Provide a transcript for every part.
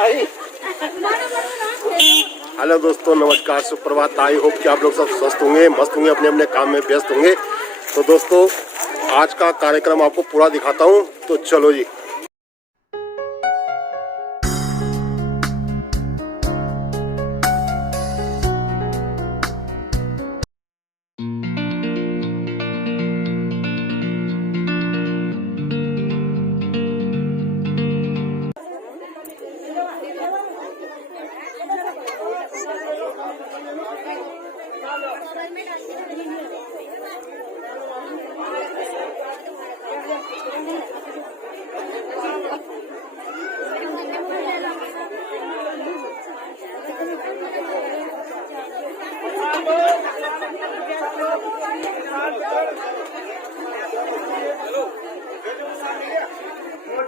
भाई। हेलो दोस्तों, नमस्कार, सुप्रभात। आई होप कि आप लोग सब स्वस्थ होंगे, मस्त होंगे, अपने अपने काम में व्यस्त होंगे। तो दोस्तों, आज का कार्यक्रम आपको पूरा दिखाता हूँ, तो चलो जी।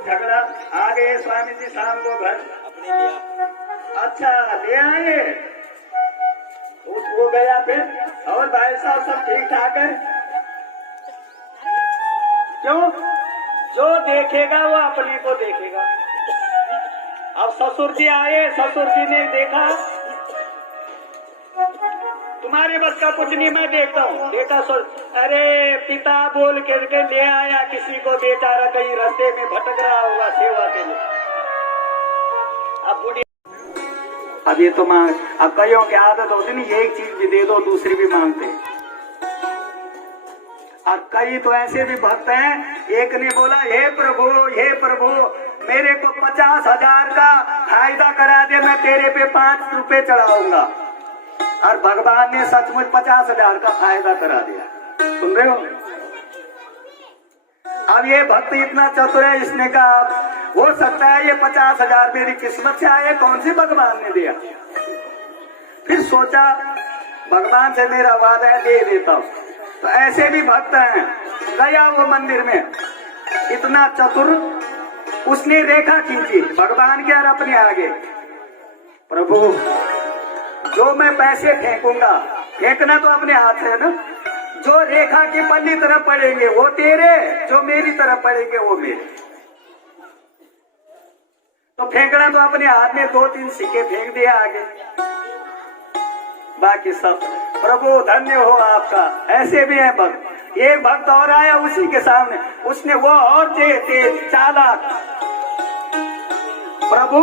झगड़ा आ गए स्वामी जी शाम को घर अच्छा ले आए वो गया फिर। और भाई साहब सब ठीक ठाक है? क्यों? जो देखेगा वो अपने को देखेगा। अब ससुर जी आए, ससुर जी ने देखा तुम्हारे बस का कुछ नहीं, मैं देखता हूँ। बेटा अरे पिता बोल के ले आया किसी को, बेचारा कहीं रास्ते में भटक रहा होगा सेवा के लिए। अब बूढ़ी अब ये तो मांग, अब कईयों की आदत होती नहीं, एक चीज भी दे दो दूसरी भी मांगते। अब कई तो ऐसे भी भक्त हैं, एक ने बोला हे प्रभु मेरे को 50,000 का फायदा करा दे, मैं तेरे पे 5 रुपए चढ़ाऊंगा। और भगवान ने सचमुच 50,000 का फायदा करा दिया। सुन रहे हो? अब ये भक्त इतना चतुर है, इसने कहा हो सकता है ये 50,000 मेरी किस्मत से आए, कौन सी भगवान ने दिया। फिर सोचा भगवान से मेरा वादा है, दे देता हूं। तो ऐसे भी भक्त हैं। गया वो मंदिर में, इतना चतुर, उसने रेखा खींची भगवान के और अपने आगे। प्रभु जो मैं पैसे फेंकूंगा, फेंकना तो अपने हाथ है ना, जो रेखा की पल्ली तरफ पड़ेंगे वो तेरे, जो मेरी तरफ पड़ेंगे वो मेरे। तो फेंकना तो अपने हाथ में, 2-3 सिक्के फेंक दिया आगे, बाकी सब प्रभु धन्य हो आपका। ऐसे भी है भक्त। एक भक्त और आया उसी के सामने, उसने वो और तेज चालाक, प्रभु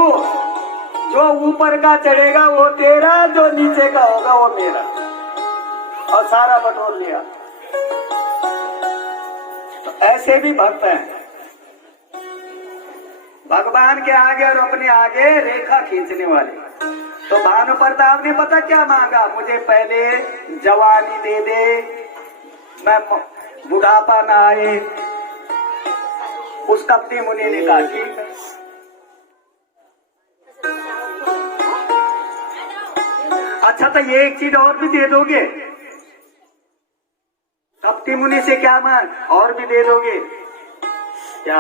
जो ऊपर का चढ़ेगा वो तेरा, जो नीचे का होगा वो मेरा, और सारा बटोर लिया। तो ऐसे भी भक्त हैं, भगवान के आगे और अपने आगे रेखा खींचने वाले। तो भानु प्रताप ने पता क्या मांगा, मुझे पहले जवानी दे दे, मैं बुढ़ापा ना आए। उस कपटी मुनि ने कहा ठीक है। अच्छा तो ये एक चीज और भी दे दोगे? कपटी मुनि से क्या मांग, और भी दे दोगे क्या?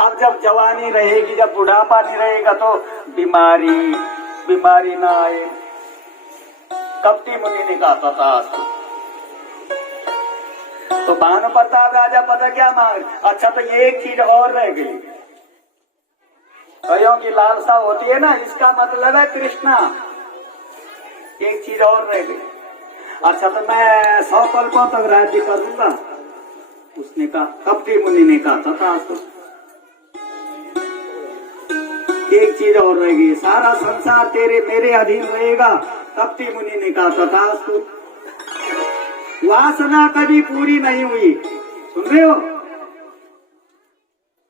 अब जब जवानी रहेगी, जब बुढ़ापा नहीं रहेगा तो बीमारी ना आए। कपटी मुनि ने कहा था। तो भानु प्रताप राजा पता क्या मांग, अच्छा तो ये एक चीज और रह गई। कईयों की लालसा होती है ना, इसका मतलब है कृष्णा। एक चीज और रह गई। अच्छा तो मैं 100 कल्पों तक राज्य करूंगा। उसने कहा, कपटी मुनि ने कहा था तो एक चीज और रह गई, सारा संसार तेरे मेरे अधीन रहेगा। कपटी मुनि ने कहा था तो वासना कभी पूरी नहीं हुई। सुन रहे हो?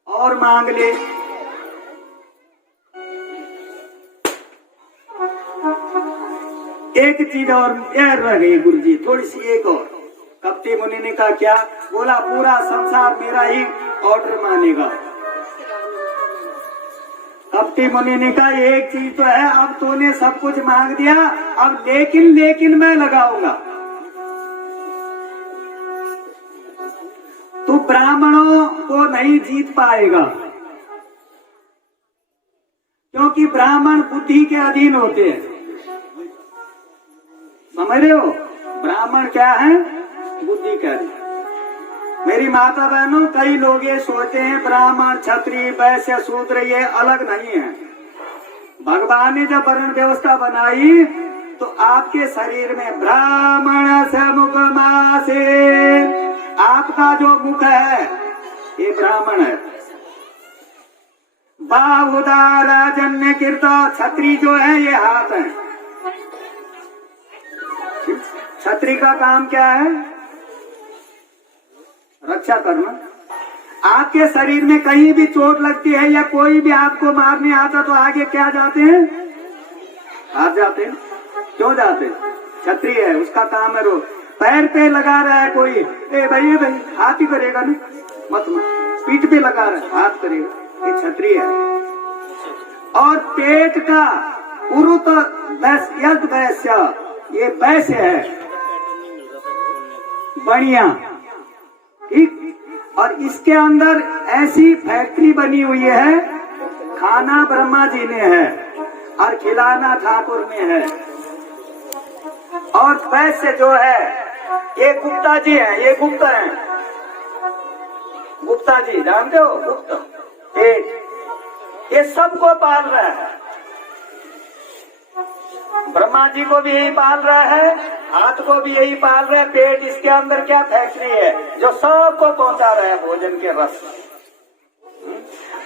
और मांग ले। एक चीज और रह गई गुरु जी, थोड़ी सी एक और। कपटी मुनि ने कहा क्या? बोला पूरा संसार मेरा ही ऑर्डर मानेगा। कपटी मुनि ने कहा एक चीज तो है, अब तूने सब कुछ मांग दिया, अब लेकिन मैं लगाऊंगा। तू ब्राह्मणों को नहीं जीत पाएगा, क्योंकि ब्राह्मण बुद्धि के अधीन होते हैं। समझ रहे हो? ब्राह्मण क्या है? बुद्धि का अधीन। मेरी माता बहनों, कई लोग ये सोचते हैं ब्राह्मण क्षत्रिय वैश्य शूद्र ये अलग नहीं है। भगवान ने जब वर्ण व्यवस्था बनाई तो आपके शरीर में ब्राह्मण से मुख मासे, आपका जो मुख है ये ब्राह्मण है। बाहुदा राजन्य कीर्त, छत्री जो है ये हाथ है। छत्री का काम क्या है? रक्षा करना। आपके शरीर में कहीं भी चोट लगती है या कोई भी आपको मारने आता तो आगे क्या जाते हैं? हाथ जाते हैं। क्यों जाते हैं? छत्री है, उसका काम है। रोक पैर पे लगा रहा है कोई, ए भाई हाथ ही करेगा ना, मत पीठ पे लगा रहा है, हाथ करेगा, ये छत्री है। और पेट का पुरुत वैश्य, ये वैश्य है, बढ़िया, ठीक। और इसके अंदर ऐसी फैक्ट्री बनी हुई है, खाना ब्रह्मा जी ने है और खिलाना ठाकुर ने है। और वैश्य जो है ये गुप्ता जी है, ये गुप्त है। गुप्ता जी जानते हो? गुप्त पेट, ये सबको पाल रहा है। ब्रह्मा जी को भी यही पाल रहा है, हाथ को भी यही पाल रहा है। पेट, इसके अंदर क्या फैक्ट्री है जो सबको पहुंचा रहा है भोजन के रस।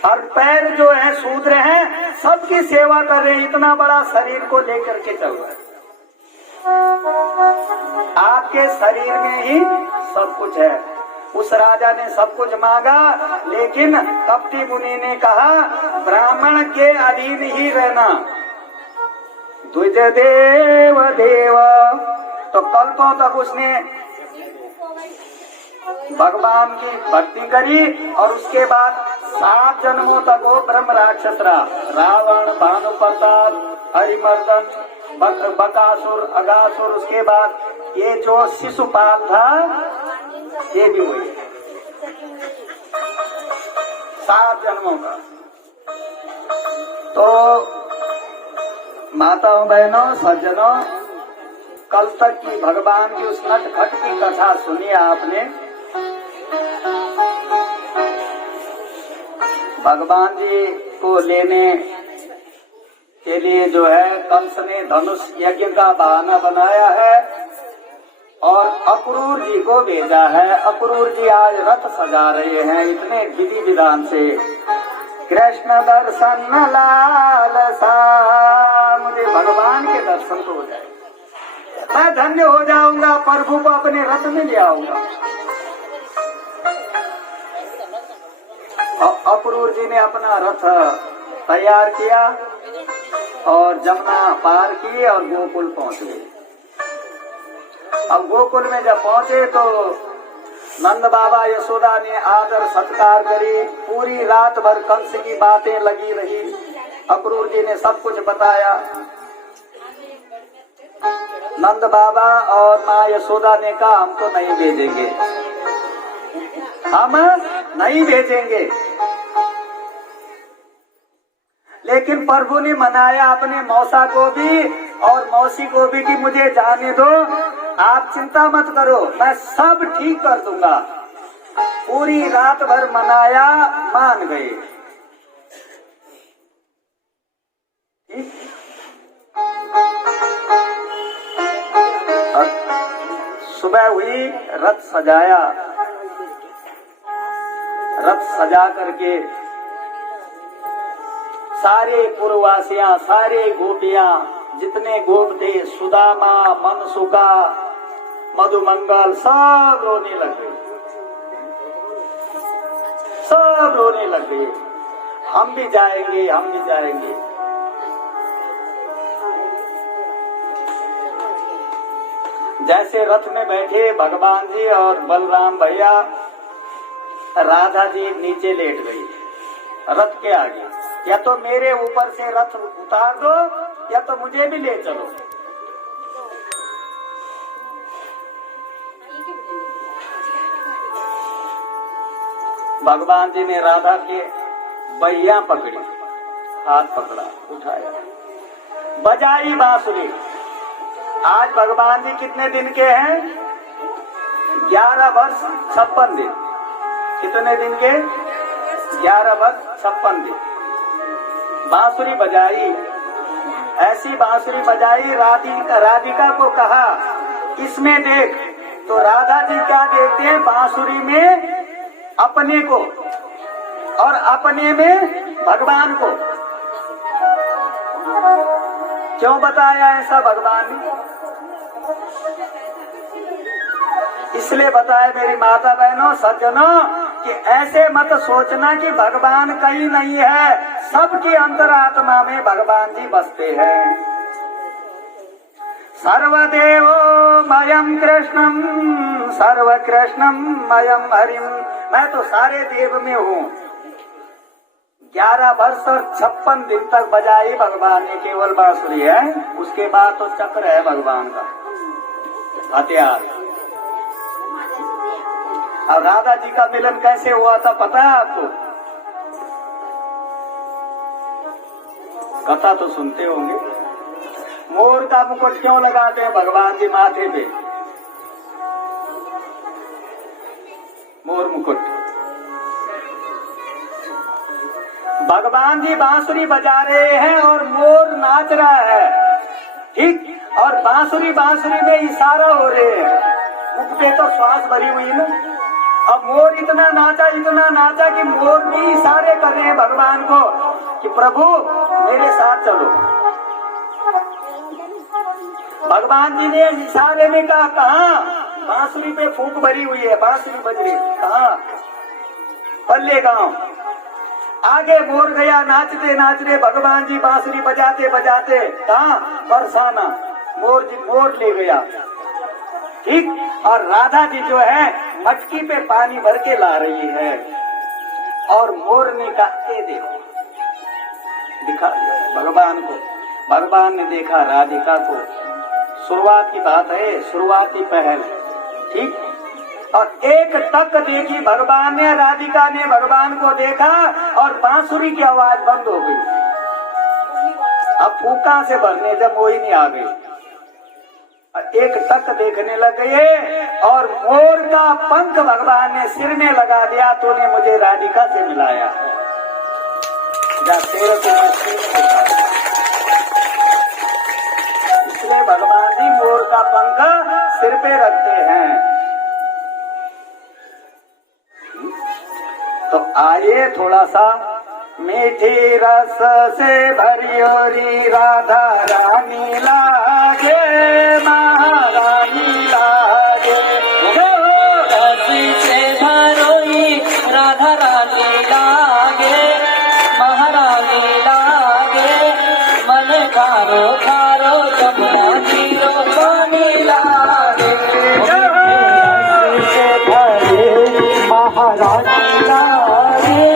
और पैर जो है शूद्र हैं, सबकी सेवा कर रहे हैं। इतना बड़ा शरीर को लेकर के चल रहा है। आपके शरीर में ही सब कुछ है। उस राजा ने सब कुछ मांगा, लेकिन कपटी मुनि ने कहा ब्राह्मण के अधीन ही रहना। द्विज देव देव, तो कल्पों तक उसने भगवान की भक्ति करी और उसके बाद 7 जन्मों तक वो ब्रह्म राक्षस रहा। रावण, भानुप्रताप, हरिमर्दन, बकासुर, अगासुर, उसके बाद ये जो शिशुपाल था ये भी हुई 7 जन्मों का। तो माताओं, बहनों, सज्जनों, कल तक की भगवान की उस नटखट की कथा सुनी आपने। भगवान जी को लेने के लिए जो है कंस ने धनुष यज्ञ का बहाना बनाया है और अक्रूर जी को भेजा है। अक्रूर जी आज रथ सजा रहे हैं इतने विधि विधान से। कृष्ण दर्शन लालसा, मुझे भगवान के दर्शन तो हो जाए, मैं धन्य हो जाऊंगा, प्रभु को अपने रथ में ले आऊंगा। अक्रूर जी ने अपना रथ तैयार किया और जमुना पार की और गोकुल पहुंच गए। अब गोकुल में जब पहुंचे तो नंद बाबा यशोदा ने आदर सत्कार करी। पूरी रात भर कंस की बातें लगी रही। अक्रूर जी ने सब कुछ बताया। नंद बाबा और माँ यशोदा ने कहा हम तो नहीं भेजेंगे, हम नहीं भेजेंगे। लेकिन प्रभु ने मनाया अपने मौसा को भी और मौसी को भी कि मुझे जाने दो, आप चिंता मत करो, मैं सब ठीक कर दूंगा। पूरी रात भर मनाया, मान गए। सुबह हुई, रथ सजाया। रथ सजा करके सारे पुरवासियां, सारे गोपियां, जितने गोप थे, सुदामा, मनसुका, मधुमंगल, सब रोने लग गए। सब रोने लग गए, हम भी जाएंगे, हम भी जाएंगे। जैसे रथ में बैठे भगवान जी और बलराम भैया, राधा जी नीचे लेट गई रथ के आगे। या तो मेरे ऊपर से रथ उतार दो या तो मुझे भी ले चलो। भगवान जी ने राधा के बैया पकड़ी, हाथ पकड़ा, उठाया, बजाई बांसुरी। आज भगवान जी कितने दिन के हैं? 11 वर्ष 56 दिन। कितने दिन के? 11 वर्ष 56 दिन। बांसुरी बजाई ऐसी बांसुरी बजाई, राधिका को कहा इसमें देख। तो राधा जी क्या देखते हैं? बांसुरी में अपने को और अपने में भगवान को। क्यों बताया ऐसा भगवान ने? इसलिए बताया मेरी माता बहनों सज्जनों कि ऐसे मत सोचना कि भगवान कहीं नहीं है। सबकी अंतरात्मा में भगवान जी बसते हैं। सर्वदेवो मयम कृष्णम सर्व कृष्णम मयम हरिम। मैं तो सारे देव में हूँ। 11 वर्ष और 56 दिन तक बजाई भगवान ने केवल बांसुरी है। उसके बाद तो चक्र है भगवान का हथियार। अब राधा जी का मिलन कैसे हुआ था पता है आपको? कथा तो सुनते होंगे। मोर का मुकुट क्यों लगाते हैं भगवान जी माथे पे? मोर मुकुट। भगवान जी बांसुरी बजा रहे हैं और मोर नाच रहा है, ठीक। और बांसुरी में इशारा हो रहे हैं। मुख पे तो श्वास भरी हुई ना। अब मोर इतना नाचा कि मोर भी इशारे कर रहे हैं भगवान को कि प्रभु मेरे साथ चलो। भगवान जी ने इशारे में कहा कहाँ? बांसुरी पे फूंक भरी हुई है, बांसुरी बज रही। कहाँ? पल्ले गांव। आगे मोर गया नाचते भगवान जी बांसुरी बजाते कहाँ? बरसाना। मोर ले गया, ठीक। और राधा जी जो है मटकी पे पानी भर के ला रही है और मोर ने कहा ये देखो, दिखा भगवान को। भगवान ने देखा राधिका को। शुरुआत की बात है, शुरुआती पहल, ठीक। और एक टक देखी भगवान ने, राधिका ने भगवान को देखा और बांसुरी की आवाज बंद हो गई। अब फूका से भरने जब वही नहीं आ गई। एक टक देखने लग गए और मोर का पंख भगवान ने सिर में लगा दिया। तूने मुझे राधिका से मिलाया, जा तेरे को इसलिए भगवान जी मोर का पंख सिर पे रखते हैं। तो आइए थोड़ा सा मीठी रस से भरियोरी राधा रानी लागे, महारानी लागे। रस से भरोई राधा रानी लागे, महारानी लागे। मन खारो खारो जमुना तीरो पानी लागे। रस से भरे महारानी लागे,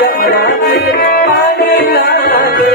जमुना जी पानी लागे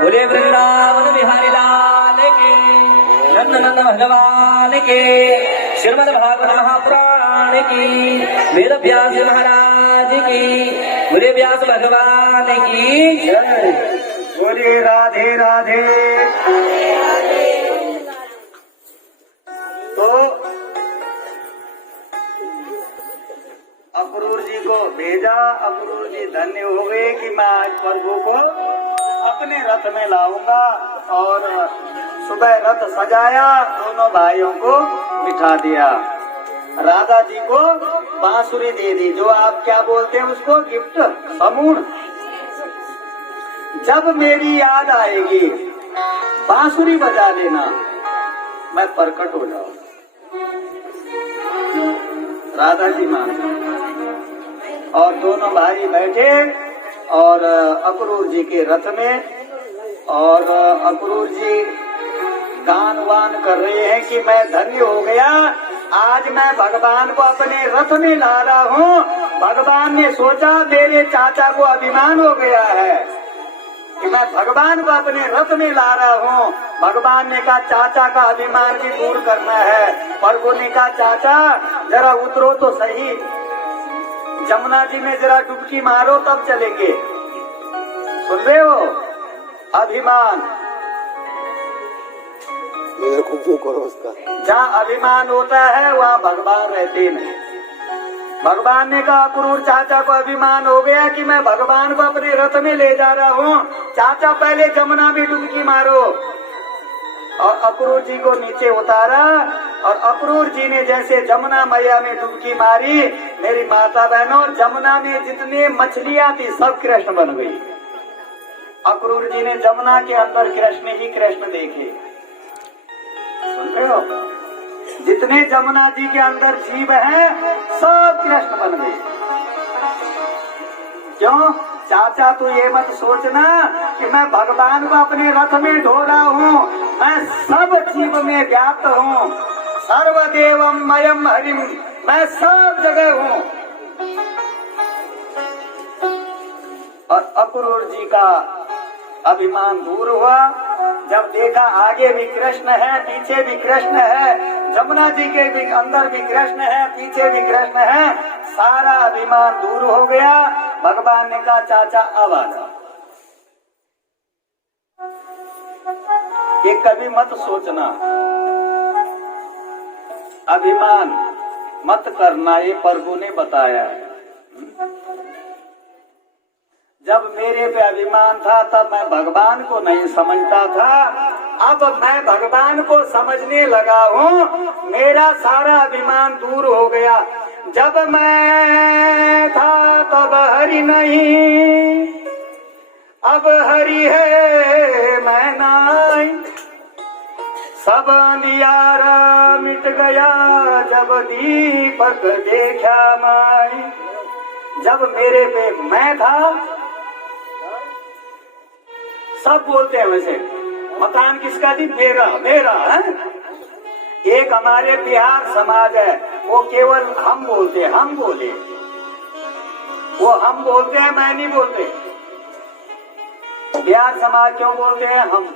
बोले वृंदावन बिहारी लाल के नंद नंद भगवान के श्रीमद् भागवत महापुराण की, वेद व्यास महाराज की, गुरु व्यास भगवान की जय। बोले राधे राधे। तो अक्रूर जी को भेजा। अक्रूर जी धन्य हो गए कि मैं आज प्रभु को अपने रथ में लाऊंगा। और सुबह रथ सजाया, दोनों भाइयों को बिठा दिया। राधा जी को बांसुरी दे दी, जो आप क्या बोलते हैं उसको, गिफ्ट, समूह। जब मेरी याद आएगी बांसुरी बजा लेना, मैं प्रकट हो जाऊंगा। राधा जी मान और दोनों भाई बैठे और अक्रूर जी के रथ में, और अक्रूर जी गान वान कर रहे हैं कि मैं धन्य हो गया, आज मैं भगवान को अपने रथ में ला रहा हूँ। भगवान ने सोचा मेरे चाचा को अभिमान हो गया है कि मैं भगवान को अपने रथ में ला रहा हूँ। भगवान ने कहा चाचा का अभिमान भी दूर करना है। प्रभु ने कहा चाचा जरा उतरो तो सही, जमुना जी में जरा डुबकी मारो तब चलेंगे। सुन रहे हो, अभिमान करो उसका। जहाँ अभिमान होता है वहाँ भगवान रहते नहीं। भगवान ने कहा अक्रूर चाचा को अभिमान हो गया कि मैं भगवान को अपने रथ में ले जा रहा हूँ, चाचा पहले जमुना में डुबकी मारो। और अक्रूर जी को नीचे उतारा, और अक्रूर जी ने जैसे जमुना मैया में डुबकी मारी, मेरी माता बहनों, जमुना में जितने मछलियां थी सब कृष्ण बन गई। अक्रूर जी ने जमुना के अंदर कृष्ण ही कृष्ण देखे। सुन रहे हो, जितने जमुना जी के अंदर जीव हैं सब कृष्ण बन गए। क्यों? चाचा तू ये मत सोचना कि मैं भगवान को अपने रथ में ढो रहा हूँ, मैं सब जीव में व्याप्त हूँ। सर्वदेवम मयम हरिम, मैं सब जगह हूँ। और अक्रूर जी का अभिमान दूर हुआ। जब देखा आगे भी कृष्ण है, पीछे भी कृष्ण है, जमुना जी के भी अंदर भी कृष्ण है, पीछे भी कृष्ण है, सारा अभिमान दूर हो गया। भगवान ने कहा चाचा अब आ जाओ। ये कभी मत सोचना अभिमान मत करना, ये प्रभु ने बताया है। जब मेरे पे अभिमान था तब मैं भगवान को नहीं समझता था, अब मैं भगवान को समझने लगा हूँ, मेरा सारा अभिमान दूर हो गया। जब मैं था तब हरि नहीं, अब हरि है मैं नहीं। सब अंधियारा मिट गया जब दीपक देखा मैं। जब मेरे पे मैं था, सब बोलते हैं वैसे, मकान किसका थी? मेरा मेरा है? एक हमारे बिहार समाज है, वो केवल हम बोलते हैं, हम बोले, वो हम बोलते हैं, मैं नहीं बोलते। बिहार समाज क्यों बोलते हैं हम?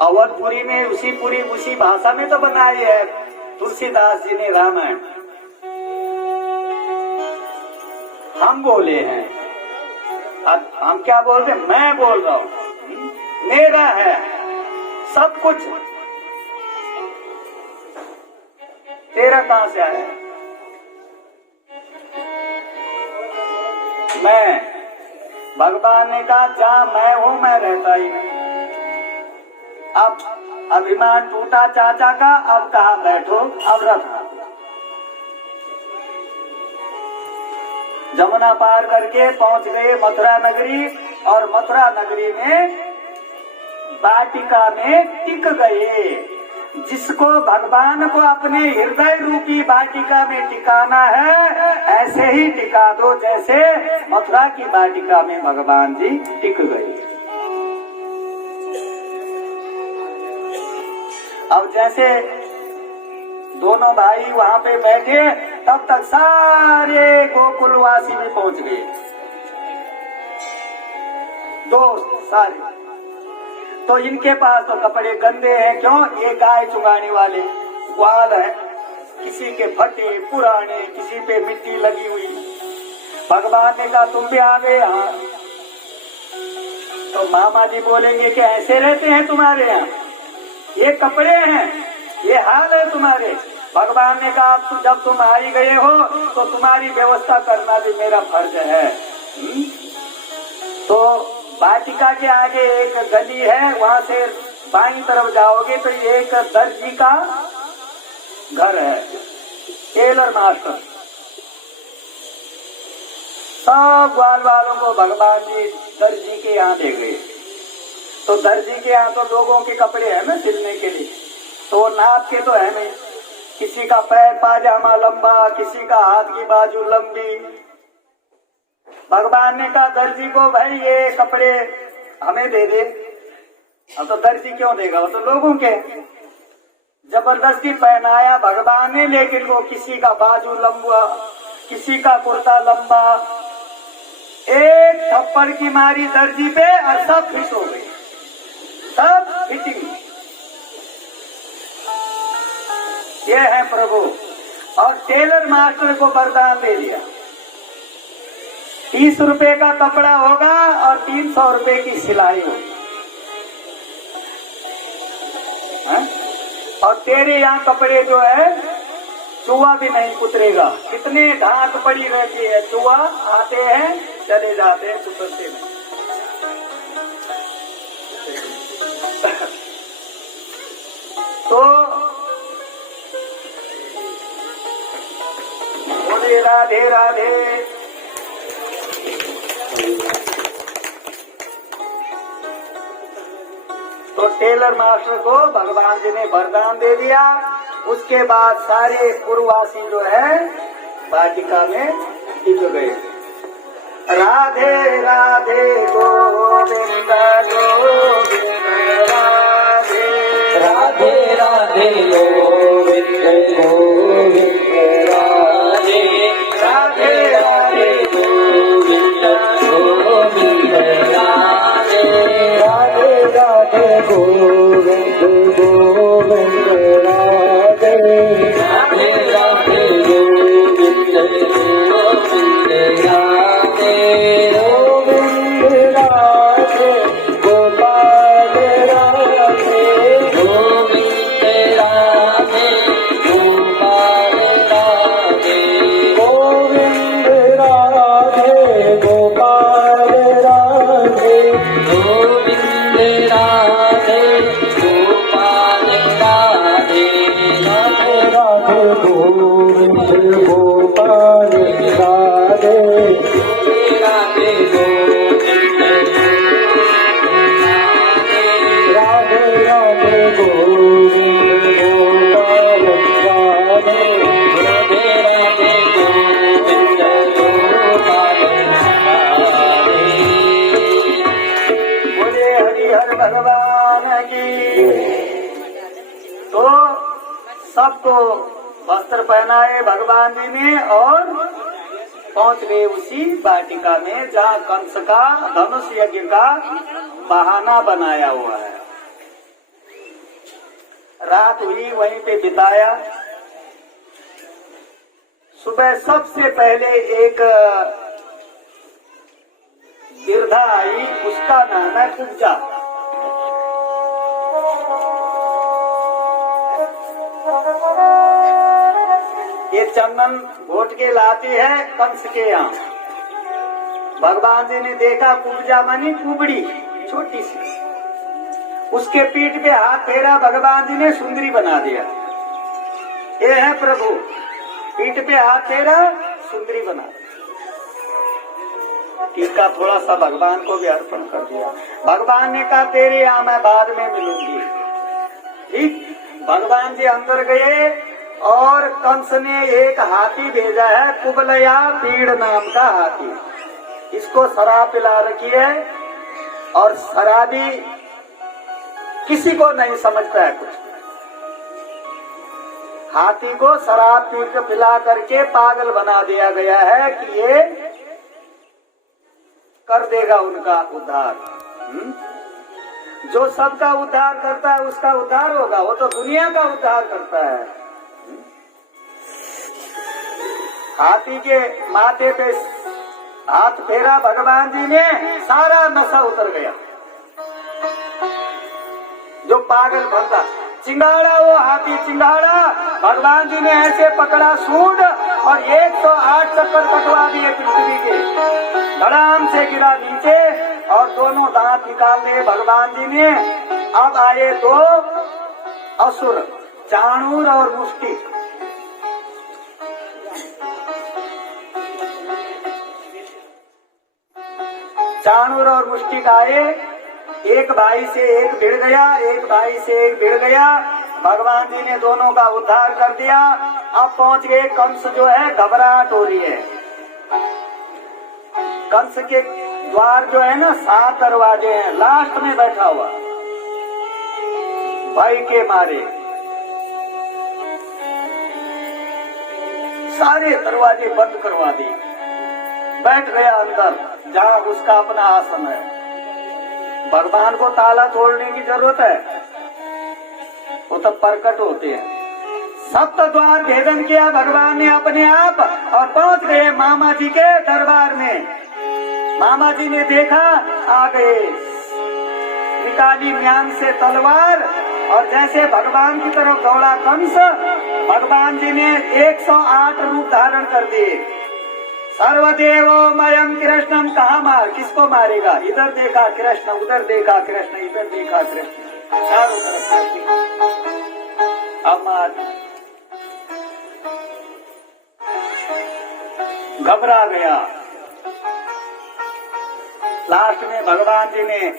अवधपुरी में उसी भाषा में तो बनाई है तुलसीदास जी ने रामायण। हम बोले हैं, हम क्या बोलते हैं? मैं बोल रहा हूँ, मेरा है सब कुछ, तेरा कहां से आया? मैं, भगवान ने कहा जहां मैं हूं मैं रहता ही नहीं। अब अभिमान टूटा चाचा का, अब कहा बैठो, अब रथ। जमुना पार करके पहुंच गए मथुरा नगरी, और मथुरा नगरी में वाटिका में टिक गए। जिसको भगवान को अपने हृदय रूपी वाटिका में टिकाना है, ऐसे ही टिका दो जैसे मथुरा की वाटिका में भगवान जी टिक गए। अब जैसे दोनों भाई वहां पे बैठे, तब तक सारे गोकुलवासी भी पहुंच गए, दोस्त सारे। तो इनके पास तो कपड़े गंदे हैं, क्यों? ये गाय चुगाने वाले ग्वाल है, किसी के फटे पुराने, किसी पे मिट्टी लगी हुई। भगवान ने कहा तुम भी आ गए यहाँ। तो मामा जी बोलेंगे कि ऐसे रहते हैं तुम्हारे यहाँ, ये कपड़े हैं, ये हाल है तुम्हारे। भगवान ने कहा जब तुम आ ही गए हो तो तुम्हारी व्यवस्था करना भी मेरा फर्ज है। तो वाटिका के आगे एक गली है, वहां से बाईं तरफ जाओगे तो एक दर्जी का घर है, टेलर मास्टर। सब ग्वाल वालों को भगवान जी दर्जी के यहाँ दे गए। तो दर्जी के यहाँ तो लोगों के कपड़े हैं ना सिलने के लिए, तो वो नाप के तो है नहीं। किसी का पैर पाजामा लंबा, किसी का हाथ की बाजू लंबी। भगवान ने कहा दर्जी को भाई ये कपड़े हमें दे दे। अब तो दर्जी क्यों देगा, वो तो लोगों के। जबरदस्ती पहनाया भगवान ने, लेकिन वो किसी का बाजू लंबा, किसी का कुर्ता लंबा। एक थप्पड़ की मारी दर्जी पे और सब फिट हो गई, सब फिटिंग। ये है प्रभु। और टेलर मास्टर को वरदान दे दिया, 30 रुपए का कपड़ा होगा और 300 रुपए की सिलाई होगी। और तेरे यहाँ कपड़े जो है चूहा भी नहीं कुतरेगा। कितने ढाक पड़ी रहती है, चूहा आते हैं चले जाते हैं, कुतरते नहीं। तो बोले राधे राधे। तो टेलर मास्टर को भगवान जी ने वरदान दे दिया। उसके बाद सारे पूर्ववासी जो है वाटिका में टिक गए। राधे राधे गोविंद गोविंद राधे राधे राधे गोविंद गोविंद राधे राधे राधे गोविंद गोविंद राधे राधे राधे गोविंद गोविंद राधे राधे राधे गोविंद गोविंद राधे गोविंद राधे गोपाल राधे गोविंद राधे गोपाल राधे गोविंद राधे गोपाल राधे गोविंद राधे गोपाल राधे राधे राधे गोविंद गोपाल राधे राधे गोविंद राधे राधे गोविंद गोपाल राधे राधे राधे गोविंद गोपाल राधे। बोले हरिहर भगवान की। तो सबको वस्त्र पहनाए भगवान जी ने और पहुंच गए उसी वाटिका में जहाँ कंस का धनुष यज्ञ का बहाना बनाया हुआ है। रात हुई वहीं पे बिताया। सुबह सबसे पहले एक गिरधा आई, उसका नाम है कुब्जा। ये चंदन घोट के लाती है कंस के यहाँ। भगवान जी ने देखा कुब्जा मानी कुबड़ी छोटी सी, उसके पीठ पे हाथ फेरा, भगवान जी ने सुंदरी बना दिया। ये है प्रभु, पीठ पे हाथ फेरा सुंदरी बना दिया। टीका थोड़ा सा भगवान को भी अर्पण कर दिया। भगवान ने कहा तेरे यहाँ मैं बाद में मिलूंगी। ठीक, भगवान जी अंदर गए और कंस ने एक हाथी भेजा है, कुबलया पीड़ नाम का हाथी। इसको शराब पिला रखी है और शराबी किसी को नहीं समझता है कुछ। हाथी को शराब पिला करके पागल बना दिया गया है कि ये कर देगा उनका उद्धार। जो सबका उद्धार करता है उसका उद्धार होगा, वो तो दुनिया का उद्धार करता है। हाथी के माथे पे हाथ फेरा भगवान जी ने, सारा नशा उतर गया। जो पागल बनता चिंगाड़ा, वो हाथी चिंगाड़ा भगवान जी ने ऐसे पकड़ा सूंड और 108 चक्कर कटवा दिए पृथ्वी के, धड़ाम से गिरा नीचे और दोनों दांत निकाल दिए भगवान जी ने। अब आए दो असुर, चाणूर और मुष्टिक। चाणूर और मुष्टिक आए, एक भाई से एक भिड़ गया, एक भाई से एक भिड़ गया। भगवान जी ने दोनों का उद्धार कर दिया। अब पहुंच गए कंस, जो है घबराहट हो रही है। कंस के द्वार जो है ना 7 दरवाजे हैं, लास्ट में बैठा हुआ भय के मारे सारे दरवाजे बंद करवा दिए, बैठ गया अंदर जहाँ उसका अपना आसन है। भगवान को ताला तोड़ने की जरूरत है, वो तब प्रकट होते हैं। सप्त द्वार भेदन किया भगवान ने अपने आप और पहुंच गए मामा जी के दरबार में। मामा जी ने देखा, आ गए, निकाली म्यान से तलवार और जैसे भगवान की तरफ दौड़ा कंस, भगवान जी ने 108 रूप धारण कर दिए। सर्वदेवमयम कृष्णम, कहाँ मार, किसको मारेगा? इधर देखा कृष्ण, उधर देखा कृष्ण, इधर देखा कृष्ण, चारों तरफ कृष्ण। अब मार, घबरा गया। लास्ट में भगवान जी ने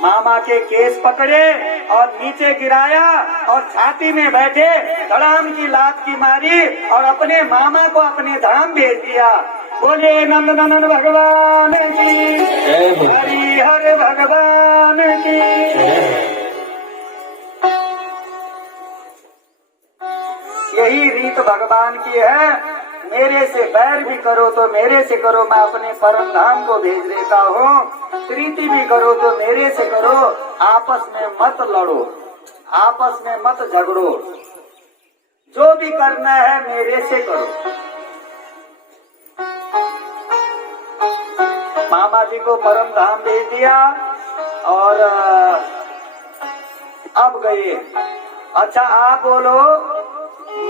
मामा के केस पकड़े और नीचे गिराया और छाती में बैठे धड़ाम की लात की मारी और अपने मामा को अपने धाम भेज दिया। बोले नंदनंदन भगवान की, हरि हर भगवान की। यही रीत भगवान की है। मेरे से बैर भी करो तो मेरे से करो, मैं अपने परम धाम को भेज देता हूँ। प्रीति भी करो तो मेरे से करो, आपस में मत लड़ो, आपस में मत झगड़ो, जो भी करना है मेरे से करो। मामा जी को परम धाम भेज दिया और अब गए। अच्छा आप बोलो,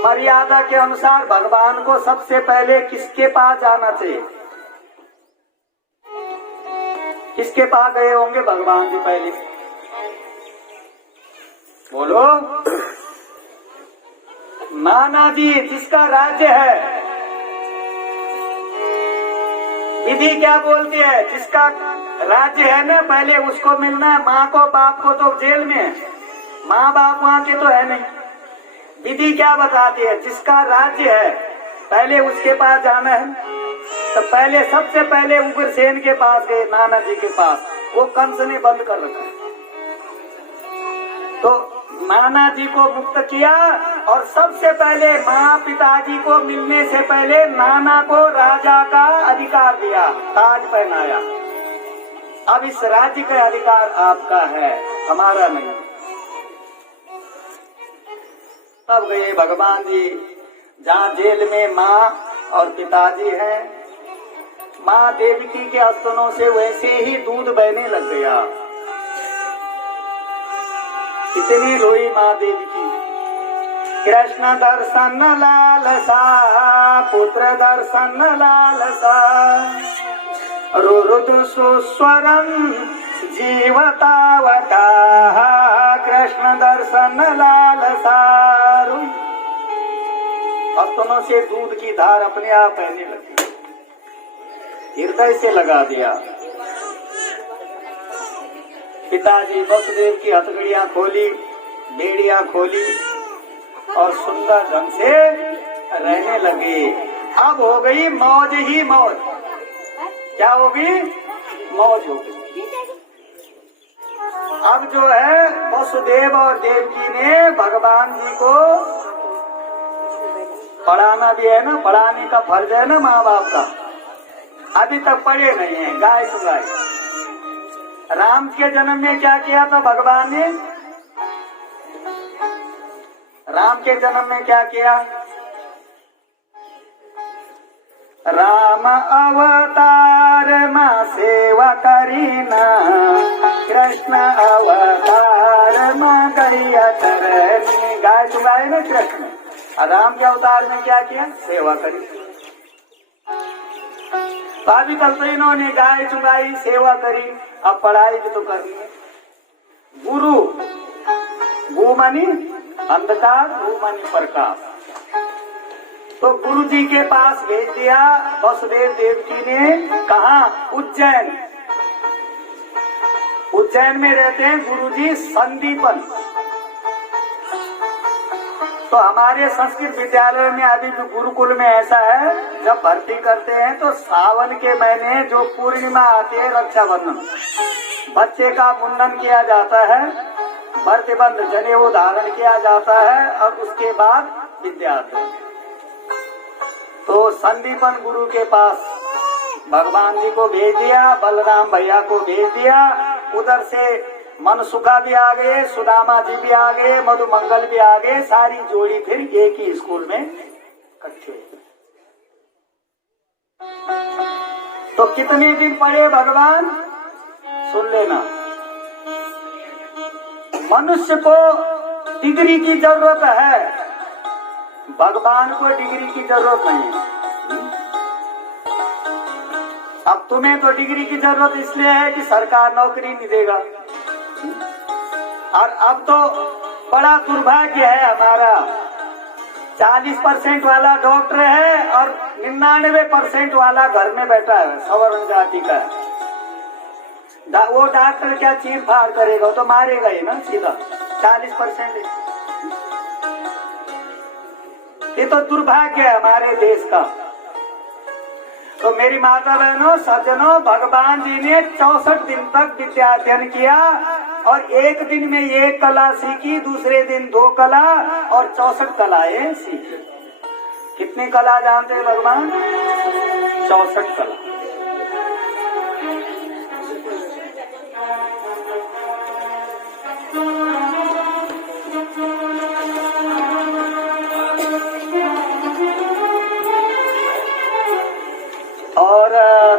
मर्यादा के अनुसार भगवान को सबसे पहले किसके पास जाना चाहिए? किसके पास गए होंगे भगवान जी पहले? बोलो। नाना जी, जिसका राज्य है। विधि क्या बोलती है? जिसका राज्य है ना, पहले उसको मिलना है। माँ को बाप को तो जेल में है, माँ बाप वहाँ के तो है नहीं। विधि क्या बताती है? जिसका राज्य है पहले उसके पास जाना है। तो पहले सबसे पहले उग्रसेन के पास गए, नाना जी के पास। वो कंस ने बंद कर रखा, तो नाना जी को मुक्त किया और सबसे पहले माँ पिताजी को मिलने से पहले नाना को राजा का अधिकार दिया, ताज पहनाया। अब इस राज्य का अधिकार आपका है, हमारा नहीं। तब गए भगवान जी जहाँ जेल में माँ और पिताजी हैं। माँ देवकी के स्तनों से वैसे ही दूध बहने लग गया। इतनी रोई माँ देवकी। कृष्ण दर्शन लालसा, पुत्र दर्शन लालसा, रुरुदु सुस्वरम जीवतावता, कृष्ण दर्शन लालसा। स्तनों से दूध की धार अपने आप बहने लगी, हृदय से लगा दिया। पिताजी वसुदेव की हथकड़ियां खोली, बेड़ियां खोली और सुंदर ढंग से रहने लगे। अब हो गई मौज ही मौज। क्या होगी? मौज हो गई। अब जो है वसुदेव और देवकी ने भगवान जी को पढ़ाना भी है ना, पढ़ाने का फर्ज है ना माँ बाप का। अभी तक पढ़े नहीं है, गाय सुगाई राम के जन्म में क्या किया था भगवान ने? राम के जन्म में क्या किया? राम अवतार मां सेवा करीना, कृष्ण अवतार मां करिया चरनी। गाय चुगाए ना कृष्ण, और राम के अवतार में क्या किया? सेवा करी। तो अभी कल तो इन्होंने गाय चुगाई, सेवा करी, अब पढ़ाई भी तो करनी है। गुरु, गु मानी अंधकार, गु मानी प्रकाश। तो गुरु जी के पास भेज दिया वसुदेव देवकी ने। कहा? उज्जैन। उज्जैन में रहते हैं गुरु जी संदीपन। तो हमारे संस्कृत विद्यालय में अभी भी गुरुकुल में ऐसा है, जब भर्ती करते हैं तो सावन के महीने जो पूर्णिमा आती है, रक्षाबंधन, बच्चे का मुंडन किया जाता है, प्रतिबंध जनेऊ धारण किया जाता है, और उसके बाद विद्यार्थी। तो संदीपन गुरु के पास भगवान जी को भेज दिया, बलराम भैया को भेज दिया। उधर से मनसुखा भी आ गए, सुदामा जी भी आ गए, मधुमंगल भी आ गए, सारी जोड़ी फिर एक ही स्कूल में इकट्ठे। तो कितने दिन पढ़े भगवान? सुन लेना, मनुष्य को डिग्री की जरूरत है, भगवान को डिग्री की जरूरत नहीं है। अब तुम्हें तो डिग्री की जरूरत इसलिए है कि सरकार नौकरी नहीं देगा, और अब तो बड़ा दुर्भाग्य है हमारा, 40% वाला डॉक्टर है और 99% वाला घर में बैठा है, सवर्ण जाति का। वो डॉक्टर क्या चीर फाड़ करेगा? वो तो मारेगा ही ना सीधा। 40% ये तो दुर्भाग्य है हमारे देश का। तो मेरी माता बहनों, सज्जनों, भगवान जी ने 64 दिन तक विद्या अध्ययन किया, और एक दिन में एक कला सीखी, दूसरे दिन 2 कला, और 64 कलाएं सीखी। कितनी कला जानते हैं भगवान? 64 कला। और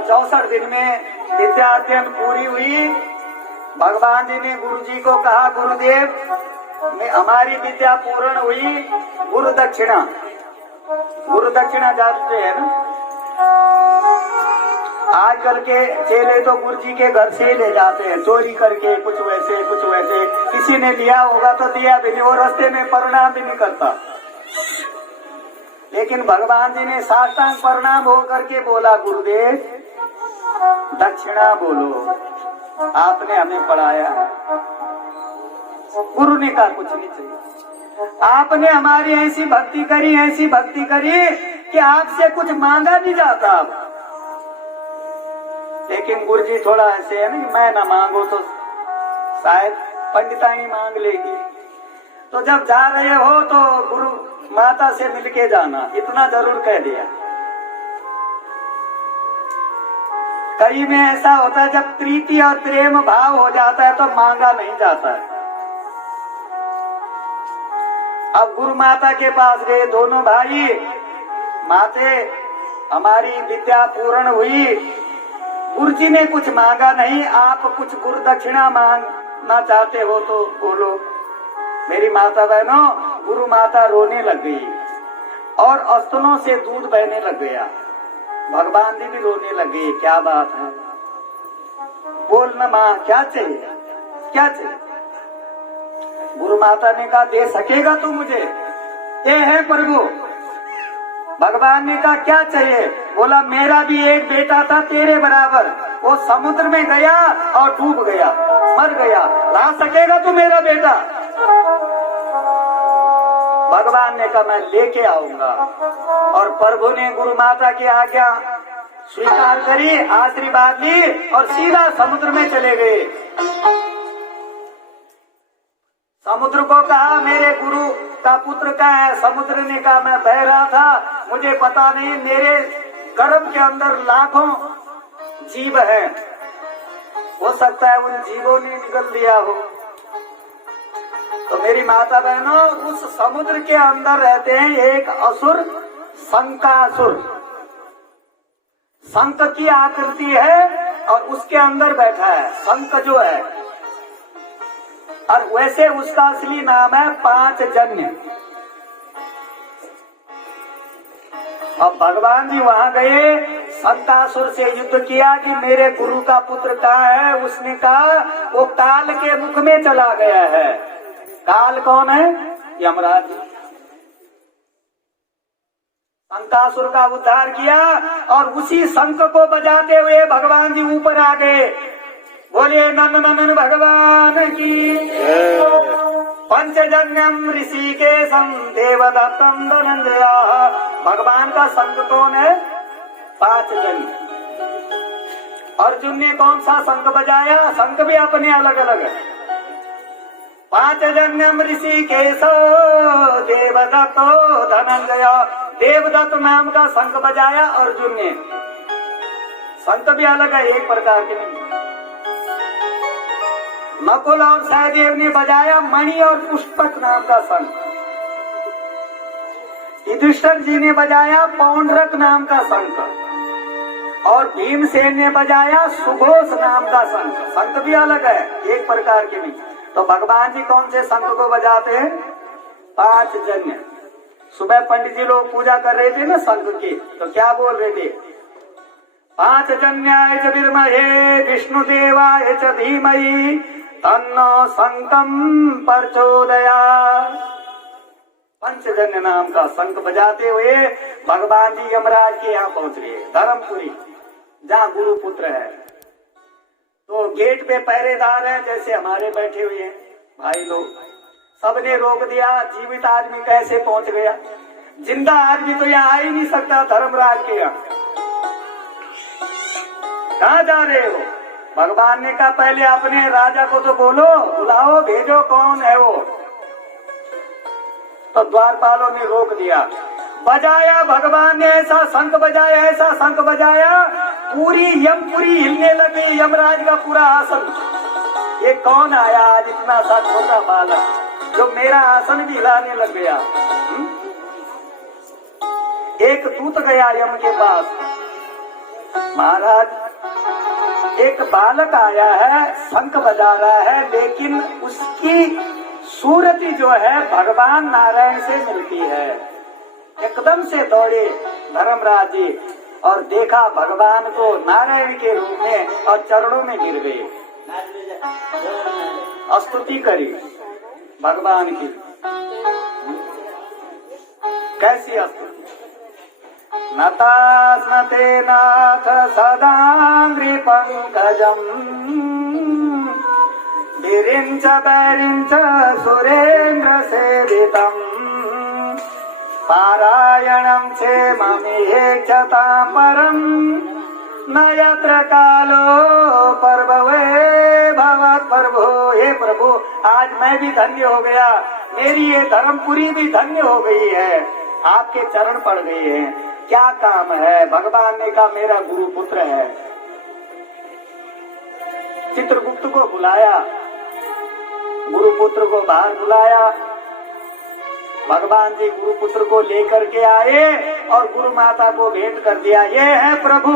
64 दिन में विद्या अध्ययन पूरी हुई। भगवान जी ने गुरु जी को कहा, गुरुदेव में हमारी विद्या पूर्ण हुई, गुरु दक्षिणा। गुरु दक्षिणा जानते हैं ना? आजकल के चेले तो गुरु जी के घर से ही ले जाते हैं, चोरी करके, कुछ वैसे कुछ वैसे। किसी ने लिया होगा तो दिया भी नहीं, वो रास्ते में प्रणाम भी नहीं करता। लेकिन भगवान जी ने साष्टांग प्रणाम होकर के बोला, गुरुदेव दक्षिणा बोलो, आपने हमें पढ़ाया। गुरु ने कहा कुछ नहीं चाहिए, आपने हमारी ऐसी भक्ति करी, ऐसी भक्ति करी कि आपसे कुछ मांगा नहीं जाता अब। लेकिन गुरु जी थोड़ा ऐसे है ना, मैं ना मांगो तो शायद पंडितानी मांग लेगी। तो जब जा रहे हो तो गुरु माता से मिलके जाना, इतना जरूर कह दिया। कई में ऐसा होता है, जब प्रीति और प्रेम भाव हो जाता है तो मांगा नहीं जाता है। अब गुरु माता के पास गए दोनों भाई, माते हमारी विद्या पूर्ण हुई, गुरु जी ने कुछ मांगा नहीं, आप कुछ गुरु दक्षिणा मांगना चाहते हो तो बोलो। मेरी माता बहनों, गुरु माता रोने लग गई और अस्तनों से दूध बहने लग गया। भगवान जी भी रोने लगे, क्या बात है? बोल ना माँ, क्या चाहिए, क्या चाहिए? गुरु माता ने कहा, दे सकेगा तू मुझे? ये है प्रभु। भगवान ने कहा, क्या चाहिए? बोला, मेरा भी एक बेटा था तेरे बराबर, वो समुद्र में गया और डूब गया, मर गया, ला सकेगा तू मेरा बेटा? भगवान ने कहा, मैं लेके आऊंगा। और प्रभु ने गुरु माता की आज्ञा स्वीकार करी, आशीर्वाद ली और सीधा समुद्र में चले गए। समुद्र को कहा, मेरे गुरु का पुत्र का है। समुद्र ने कहा, मैं बह रहा था, मुझे पता नहीं, मेरे गर्भ के अंदर लाखों जीव हैं, हो सकता है उन जीवों ने निगल दिया हो। तो मेरी माता बहनों, उस समुद्र के अंदर रहते हैं एक असुर, शंकासुर। शंख की आकृति है और उसके अंदर बैठा है शंख जो है, और वैसे उसका असली नाम है पांचजन्य। अब भगवान जी वहां गए, शंकासुर से युद्ध किया कि मेरे गुरु का पुत्र कहाँ है। उसने कहा वो काल के मुख में चला गया है। काल कौन है? यमराज। शंकासुर का उद्धार किया और उसी शंख को बजाते हुए भगवान जी ऊपर आ गए। बोलिए नंदनंदन भगवान की। पंचजन्यम ऋषिकेशम देवदत्तम धनंजय। भगवान का शंख कौन है? पांचजन्य। अर्जुन ने कौन सा शंख बजाया? शंख भी अपने अलग अलग है। पांचजन्यम ऋषिकेश देवदत्तो धनंजय। देवदत्त नाम का शंख बजाया अर्जुन ने। शंख भी अलग है, एक प्रकार के नहीं। नकुल और सहदेव ने बजाया मणि और पुष्पक नाम का शंख। युधिष्ठिर जी ने बजाया पौंड्रक नाम का शंख और भीमसेन ने बजाया सुघोष नाम का शंख। शंख भी अलग है, एक प्रकार के नहीं। तो भगवान जी कौन से शंख को बजाते हैं? पांचजन्य। सुबह पंडित जी लोग पूजा कर रहे थे ना शंख की, तो क्या बोल रहे थे? पांचजन्याय च विद्महे विष्णुदेवाय च धीमहि तन्नो शंखं प्रचोदयात्। पंचजन्य नाम का शंख बजाते हुए भगवान जी यमराज के यहाँ पहुंच गए, धर्मपुरी, जहाँ गुरु पुत्र है। तो गेट पे पहरेदार है, जैसे हमारे बैठे हुए हैं भाई लोग, सबने रोक दिया। जीवित आदमी कैसे पहुंच गया? जिंदा आदमी तो यहाँ आ ही नहीं सकता धर्मराज के यहाँ। कहाँ जा रहे हो? भगवान ने कहा पहले अपने राजा को तो बोलो, बुलाओ, भेजो, कौन है वो। तो द्वारपालों ने रोक दिया। बजाया भगवान ने, ऐसा शंख बजाया, ऐसा शंख बजाया, पूरी यमपुरी हिलने लगी, यमराज का पूरा आसन। ये कौन आया आज इतना सा छोटा बालक जो मेरा आसन भी हिलाने लग गया? एक दूत गया यम के पास, महाराज एक बालक आया है, शंख बजा रहा है, लेकिन उसकी सूरत जो है भगवान नारायण से मिलती है। एकदम से दौड़े धर्मराज जी और देखा भगवान को नारायण के रूप में और चरणों में गिर गए, स्तुति करी भगवान की। कैसी स्तुति? नतास्मते नाथ सदांग्रि पंकजम् विरिञ्च वैरिञ्च सुरेन्द्र सेवितम् पारायणं क्षेममिहेक्षतां परम् न यत्र कालो पर्ववे भवत् प्रभो। हे प्रभु, आज मैं भी धन्य हो गया, मेरी ये धर्मपुरी भी धन्य हो गई है, आपके चरण पड़ गए हैं। क्या काम है? भगवान ने कहा मेरा गुरु पुत्र है। चित्रगुप्त को बुलाया, गुरु पुत्र को बाहर बुलाया। भगवान जी गुरु पुत्र को लेकर के आए और गुरु माता को भेंट कर दिया। ये है प्रभु।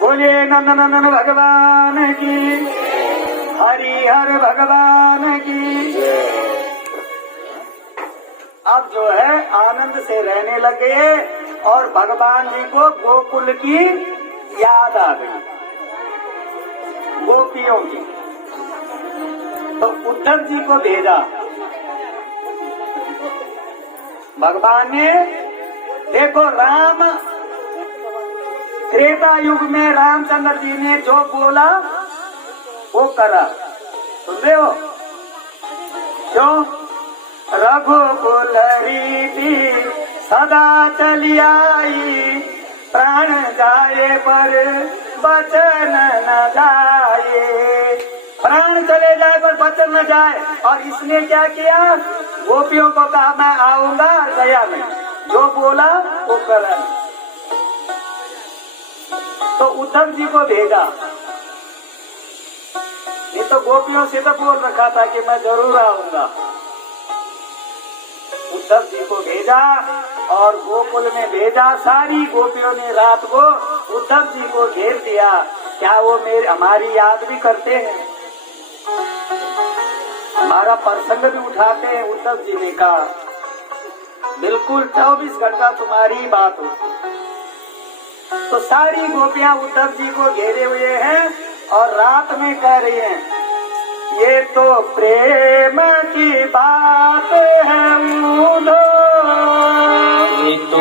बोलिए नंदनंदन भगवान की, हरिहर भगवान की। अब जो है आनंद से रहने लगे और भगवान जी को गोकुल की याद आ गई, गोपियों की। तो उद्धव जी को भेजा भगवान ने। देखो, राम त्रेता युग में रामचंद्र जी ने जो बोला वो करा, सुन रहे हो? क्यों? रघुकुल रीति सदा चली आई, प्राण जाए पर वचन न जाए। प्राण चले जाए पर वचन न जाए। और इसने क्या किया? गोपियों को कहा मैं आऊंगा, गया नहीं, जो बोला वो करा। तो उद्धव जी को भेजा तो गोपियों से तो बोल रखा था कि मैं जरूर आऊंगा। उद्धव जी को भेजा और गोकुल में भेजा। सारी गोपियों ने रात को उद्धव जी को घेर दिया। क्या वो हमारी याद भी करते हैं, हमारा प्रसंग भी उठाते हैं? उद्धव जी ने कहा बिल्कुल 24 घंटा तुम्हारी बात होती। तो सारी गोपियां उद्धव जी को घेरे हुए हैं और रात में कह रही हैं ये तो प्रेम की बात है उधो, ये तो